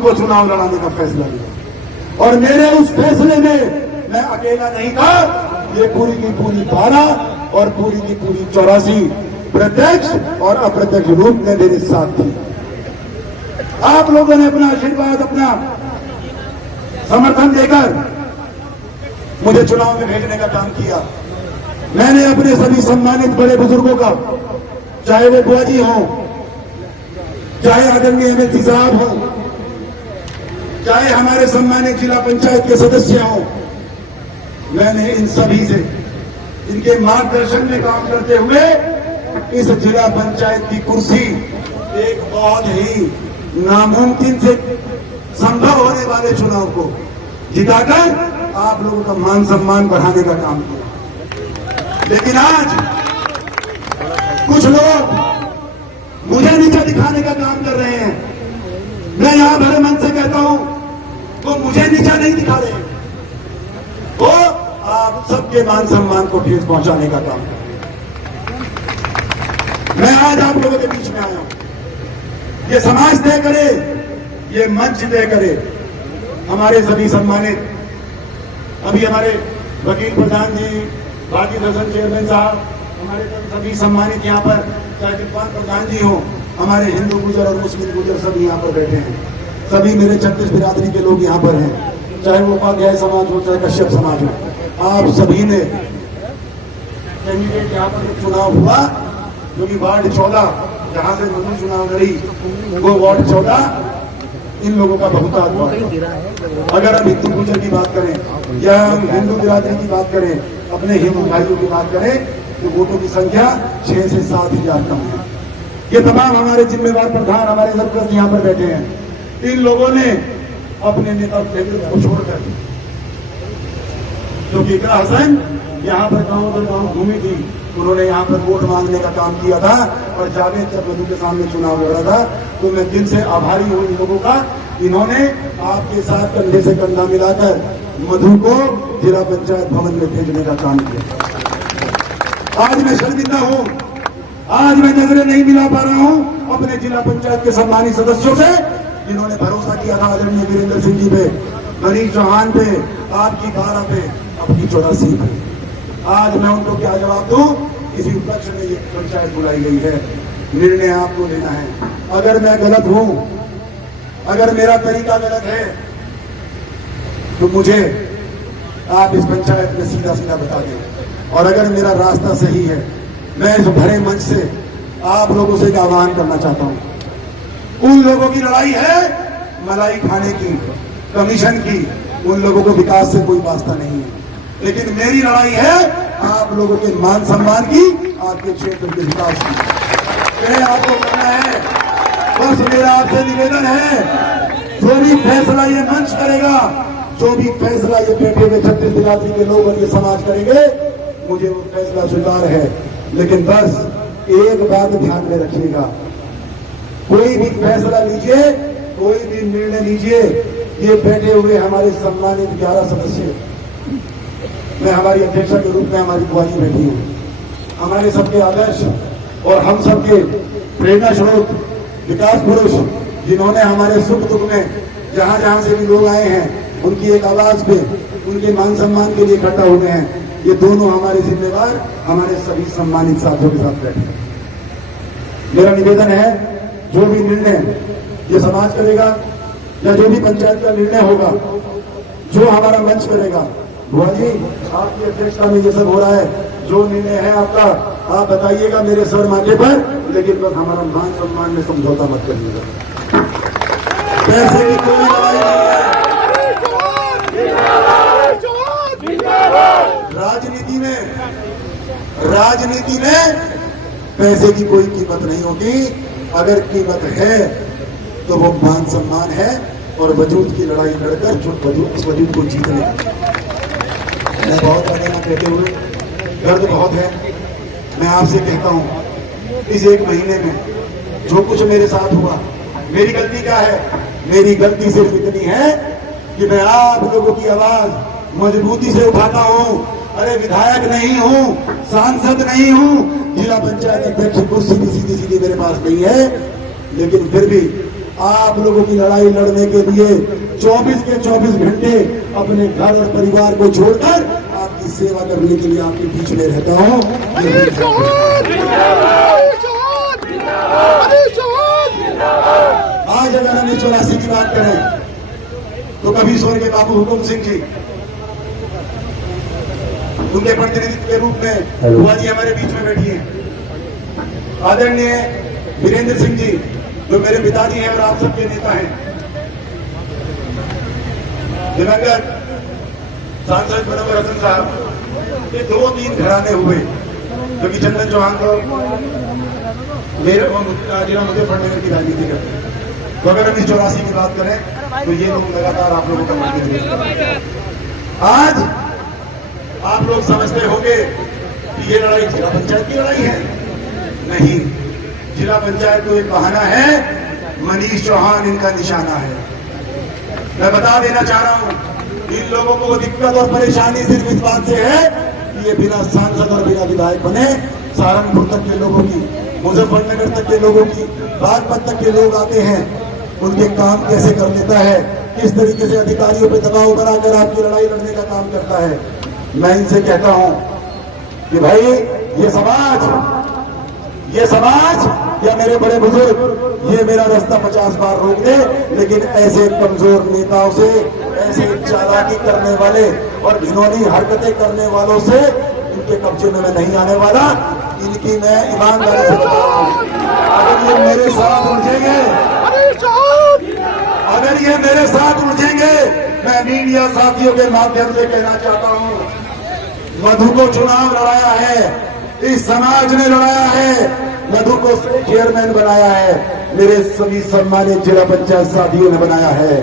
को चुनाव लड़ाने का फैसला लिया और मेरे उस फैसले में मैं अकेला नहीं था। ये पूरी की पूरी 12 और पूरी की पूरी 84 प्रत्यक्ष और अप्रत्यक्ष रूप में मेरे साथ थी। आप लोगों ने अपना आशीर्वाद, अपना समर्थन देकर मुझे चुनाव में भेजने का काम किया। मैंने अपने सभी सम्मानित बड़े बुजुर्गों का, चाहे वो बुआ जी हों, चाहे आदरणीय एमएलसी साहब हों, चाहे हमारे सम्मानित जिला पंचायत के सदस्य हों, मैंने इन सभी से इनके मार्गदर्शन में काम करते हुए इस जिला पंचायत की कुर्सी एक बहुत ही नामुमकिन से संभव होने वाले चुनाव को जिताकर आप लोगों का मान सम्मान बढ़ाने का काम किया। लेकिन आज कुछ लोग मुझे नीचा दिखाने का काम कर रहे हैं। मैं यहां भरे मन से कहता हूं, वो मुझे नीचा नहीं दिखा रहे, वो आप सबके मान सम्मान को ठेस पहुंचाने का काम कर रहे हैं। मैं आज आप लोगों के बीच में आया हूं। ये समाज तय करे, ये मंच तय करे। हमारे सभी सम्मानित, अभी हमारे वकील प्रधान जी, बाकी दर्शन चेयरमैन साहब, हमारे सभी सम्मानित यहाँ पर, चाहे विद्वान प्रधान जी हो, हमारे हिंदू गुजर और मुस्लिम गुजर सभी यहाँ पर बैठे हैं। सभी मेरे 36 बिरादरी के लोग यहाँ पर हैं, चाहे वो उपाध्याय समाज हो, चाहे कश्यप समाज हो। आप सभी ने कैंडिडेट यहाँ पर चुनाव हुआ, जो कि वार्ड 14 जहाँ से मधु चुनाव लड़ी, वो वार्ड 14 इन लोगों का बहुतायत हुआ। अगर हम हिंदू गुजर की बात करें या हम हिंदू बिरादरी की बात करें, अपने हिंदू भाइयों की बात करें, तो वोटों की संख्या 6 से 7 हजार कम है। ये तमाम हमारे जिम्मेदार प्रधान, हमारे सरपंच यहाँ पर बैठे हैं। इन लोगों ने अपने नेता को छोड़कर, क्योंकि इकरा हसन यहाँ पर गांव दर गांव घूमी थी, उन्होंने यहाँ पर वोट मांगने का काम किया था और जावेद जब मधु के सामने चुनाव लड़ा था, तो मैं दिल से आभारी हूँ इन लोगों का। इन्होंने आपके साथ कंधे से कंधा मिलाकर मधु को जिला पंचायत भवन में भेजने का काम किया। आज मैं शर्मिंदा हूँ, आज मैं नजरें नहीं मिला पा रहा हूँ अपने जिला पंचायत के सम्मानित सदस्यों से, जिन्होंने भरोसा किया था आदरणीय वीरेंद्र सिंह जी पे, मनीष चौहान पे, आपकी 12 पे, आपकी 84 पे। आज मैं उनको क्या जवाब दूं? इसी उपलक्ष्य में ये पंचायत बुलाई गई है, निर्णय आपको लेना है। अगर मैं गलत हूं, अगर मेरा तरीका गलत है, तो मुझे आप इस पंचायत में सीधा सीधा बता दें। और अगर मेरा रास्ता सही है, मैं इस भरे मंच से आप लोगों से एक आह्वान करना चाहता हूं। उन लोगों की लड़ाई है मलाई खाने की, कमीशन की, उन लोगों को विकास से कोई वास्ता नहीं है। लेकिन मेरी लड़ाई है आप लोगों के मान सम्मान की, आपके क्षेत्र के विकास की। यह आपको करना है। बस मेरा आपसे निवेदन है, जो भी फैसला ये मंच करेगा, जो भी फैसला ये बैठे हुए 36 बिरादरी के लोग और ये समाज करेंगे, मुझे वो फैसला स्वीकार है। लेकिन बस एक बात ध्यान में रखिएगा, कोई भी फैसला लीजिए, कोई भी निर्णय लीजिए, ये बैठे हुए हमारे सम्मानित 11 सदस्य, मैं हमारी अध्यक्षा के रूप में हमारी बुआ जी बैठी हूँ, हमारे सबके आदर्श और हम सबके प्रेरणा स्रोत, विकास पुरुष, जिन्होंने हमारे सुख दुख में जहां जहां से भी लोग आए हैं, उनकी एक आवाज पे, उनके मान सम्मान के लिए इकट्ठा हो गए हैं, ये दोनों हमारे जिम्मेवार, हमारे सभी सम्मानित साथियों के साथ बैठे। मेरा निवेदन है, जो भी निर्णय ये समाज करेगा या जो भी पंचायत का निर्णय होगा, जो हमारा मंच करेगा, बुआ जी आपकी अध्यक्षता में ये सब हो रहा है, जो निर्णय है आपका, आप बताइएगा मेरे सर माथे पर, लेकिन बस हमारा मान सम्मान में समझौता मत करिएगा। पैसे की कोई लड़ाई नहीं है। राजनीति में पैसे की कोई कीमत नहीं होती। अगर कीमत है तो वो मान सम्मान है और वजूद की लड़ाई लड़कर जो उस वजूद को जीतने। मैं बहुत कहना कहते हुए दर्द बहुत है। मैं आपसे कहता हूं, इस एक महीने में जो कुछ मेरे साथ हुआ, मेरी गलती क्या है? मेरी गलती सिर्फ इतनी है कि मैं आप लोगों की आवाज मजबूती से उठाता हूं। अरे विधायक नहीं हूं, सांसद नहीं हूं, जिला पंचायत अध्यक्ष कुर्सी भी सीधी सीधी मेरे पास नहीं है, लेकिन फिर भी आप लोगों की लड़ाई लड़ने के लिए 24 के 24 घंटे अपने घर और परिवार को छोड़कर आपकी सेवा करने के लिए आपके बीच में रहता हूं। आज अगर हम 84 की बात करें तो कभी स्वर्गीय बाबू हुकुम सिंह जी उनके प्रतिनिधित्व के रूप में बुआ जी हमारे बीच में बैठी हैं। आदरणीय वीरेंद्र सिंह जी जो मेरे पिताजी हैं और आप सबके नेता हैं। दिवंगत सांसद मनोहर हसन साहब, ये 2-3 घराने हुए जो कि चंदन चौहान को मेरे जिला मुजफ्फरनगर की राजनीति करते हैं। तो अगर हम 84 की बात करें तो ये लोग लगातार आप लोगों का मार्ग। आज आप लोग समझते होंगे कि ये लड़ाई जिला पंचायत की लड़ाई है। नहीं, जिला पंचायत तो एक बहाना है, मनीष चौहान इनका निशाना है। मैं बता देना चाह रहा हूं, इन लोगों को दिक्कत और परेशानी सिर्फ इस बात से है कि ये बिना सांसद और बिना विधायक बने सहारनपुर तक के लोगों की, मुजफ्फरनगर तक के लोगों की, बागपत तक के लोग आते हैं, उनके काम कैसे कर लेता है, किस तरीके से अधिकारियों पर दबाव बनाकर आपकी लड़ाई लड़ने का काम करता है। मैं इनसे कहता हूं कि भाई ये समाज या मेरे बड़े बुजुर्ग ये मेरा रास्ता 50 बार रोक दे, लेकिन ऐसे कमजोर नेताओं से, ऐसे चालाकी करने वाले और घिनौनी हरकतें करने वालों से इनके कब्जे में मैं नहीं आने वाला। इनकी मैं ईमानदारी से बता रहा हूं, अगर ये मेरे साथ उलझेंगे, मैं मीडिया साथियों के माध्यम से कहना चाहता हूं, मधु को चुनाव लड़ाया है, इस समाज ने लड़ाया है, मधु को चेयरमैन बनाया है, मेरे सभी सम्मानित जिला पंचायत साथियों ने बनाया है।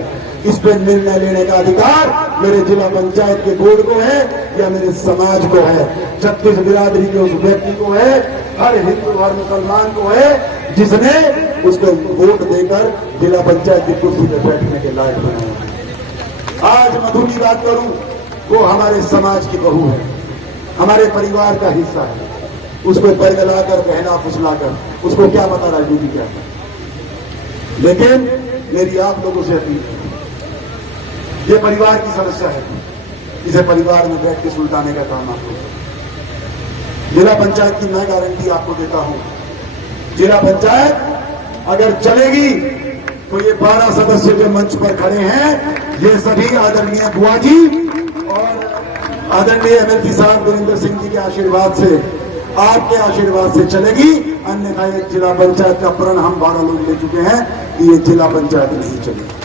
इस पर निर्णय लेने का अधिकार मेरे जिला पंचायत के बोर्ड को है या मेरे समाज को है, 36 बिरादरी के उस व्यक्ति को है, हर हिंदू हर मुसलमान को है जिसने उसको वोट देकर जिला पंचायत की कुर्सी पर बैठने के लायक बनाया। आज मधु की बात करूं, वो हमारे समाज की बहू है, हमारे परिवार का हिस्सा है। उसको बरगलाकर, बहला फुसलाकर, उसको क्या पता राजनीति क्या है। लेकिन मेरी आप लोगों से अपील है, ये परिवार की समस्या है, इसे परिवार में बैठ के सुलझाने का काम आपको। जिला पंचायत की मैं गारंटी आपको देता हूं, जिला पंचायत अगर चलेगी तो ये 12 सदस्य जो मंच पर खड़े हैं, ये सभी आदरणीय बुआ जी और आदरणीय एमएलसी साहब वीरेंद्र सिंह जी के आशीर्वाद से, आपके आशीर्वाद से चलेगी। अन्यथा ये जिला पंचायत का प्रण हम 12 लोग ले चुके हैं कि ये जिला पंचायत नहीं चलेगी।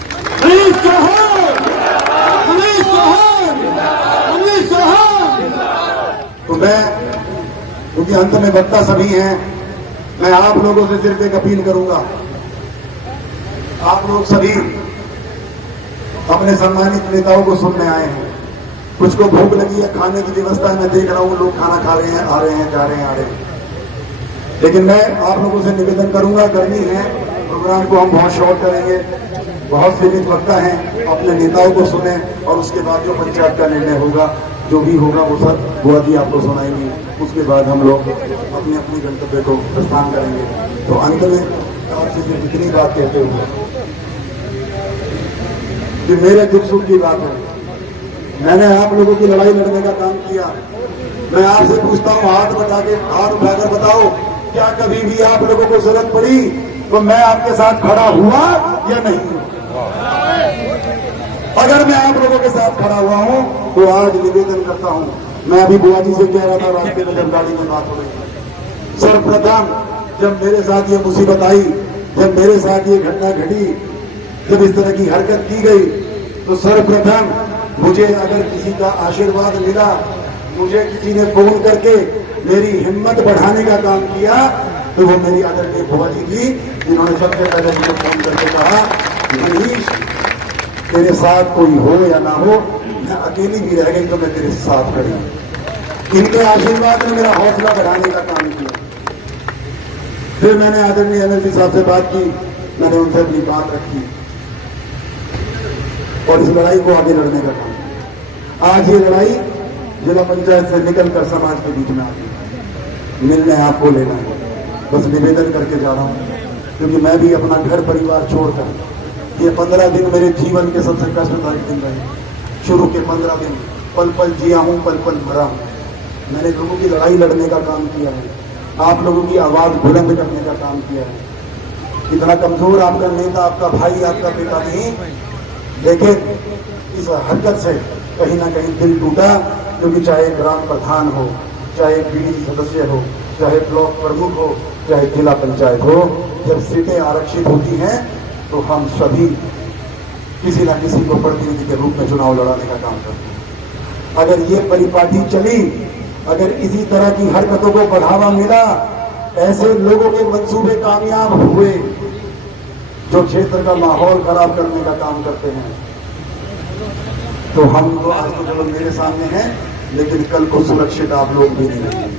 तो मैं, क्योंकि अंत में वक्ता सभी हैं, मैं आप लोगों से सिर्फ एक अपील करूंगा, आप लोग सभी अपने सम्मानित नेताओं को सुनने आए हैं, कुछ को भूख लगी है, खाने की व्यवस्था मैं देख रहा हूं, लोग खाना खा रहे हैं, आ रहे हैं, जा रहे हैं, आ रहे हैं। लेकिन मैं आप लोगों से निवेदन करूंगा, गर्मी है, प्रोग्राम को हम बहुत शॉर्ट करेंगे, बहुत सीमित वक्ता है, अपने नेताओं को सुने और उसके बाद जो पंचायत का निर्णय होगा, जो भी होगा वो सब बुआ जी आपको सुनाएंगे। उसके बाद हम लोग अपने अपने गंतव्य को प्रस्थान करेंगे। तो अंत में आपसे सिर्फ इतनी बात कहते हुए कि मेरे दुख सुख की बात है, मैंने आप लोगों की लड़ाई लड़ने का काम किया। मैं आपसे पूछता हूं, हाथ उठाकर बताओ, क्या कभी भी आप लोगों को जरूरत पड़ी तो मैं आपके साथ खड़ा हुआ या नहीं? अगर मैं आप लोगों के साथ खड़ा हुआ हूं तो आज निवेदन करता हूं, मैं अभी बुआ जी से कह रहा था रास्ते में जब गाड़ी में बात हो रही थी, सर्वप्रथम जब मेरे साथ ये मुसीबत आई, जब मेरे साथ ये घटना घटी, जब इस तरह की हरकत की गई, तो सर्वप्रथम मुझे अगर किसी का आशीर्वाद मिला, मुझे किसी ने फोन करके मेरी हिम्मत बढ़ाने का काम किया, तो वो मेरी आदरणीय बुआ जी थी, जिन्होंने सबसे पहले मुझे फोन करके कहा, मनीष तेरे साथ कोई हो या ना हो, मैं अकेली भी रह गई तो मैं तेरे साथ खड़ी हूं। इनके आशीर्वाद ने मेरा हौसला बढ़ाने का काम किया। फिर मैंने आदरणीय एमएलसी साहब से बात की, मैंने उनसे अपनी बात रखी और इस लड़ाई को आगे लड़ने का काम किया। आज ये लड़ाई जिला पंचायत से निकलकर समाज के बीच में आ गई। निर्णय आपको लेना है, बस निवेदन करके जा रहा हूं। क्योंकि मैं भी अपना घर परिवार छोड़कर, ये 15 दिन मेरे जीवन के सबसे कष्टदायक दिन रहे। शुरू के 15 दिन पल पल जिया हूँ, पल पल मरा हूँ। मैंने लोगों की लड़ाई लड़ने का काम किया है, आप लोगों की आवाज बुलंद करने का काम किया है। इतना कमजोर आपका नेता, आपका भाई, आपका बेटा नहीं, लेकिन इस हरकत से कहीं ना कहीं दिल टूटा। क्योंकि चाहे ग्राम प्रधान हो, चाहे पीडीसी सदस्य हो, चाहे ब्लॉक प्रमुख हो, चाहे जिला पंचायत हो, जब सीटें आरक्षित होती हैं तो हम सभी किसी न किसी को प्रतिनिधि के रूप में चुनाव लड़ाने का काम करते हैं। अगर ये परिपाटी चली, अगर इसी तरह की हरकतों को बढ़ावा मिला, ऐसे लोगों के मंसूबे कामयाब हुए जो क्षेत्र का माहौल खराब करने का काम करते हैं, तो हम तो आज तो चलो मेरे सामने हैं, लेकिन कल को सुरक्षित आप लोग भी नहीं रहेंगे।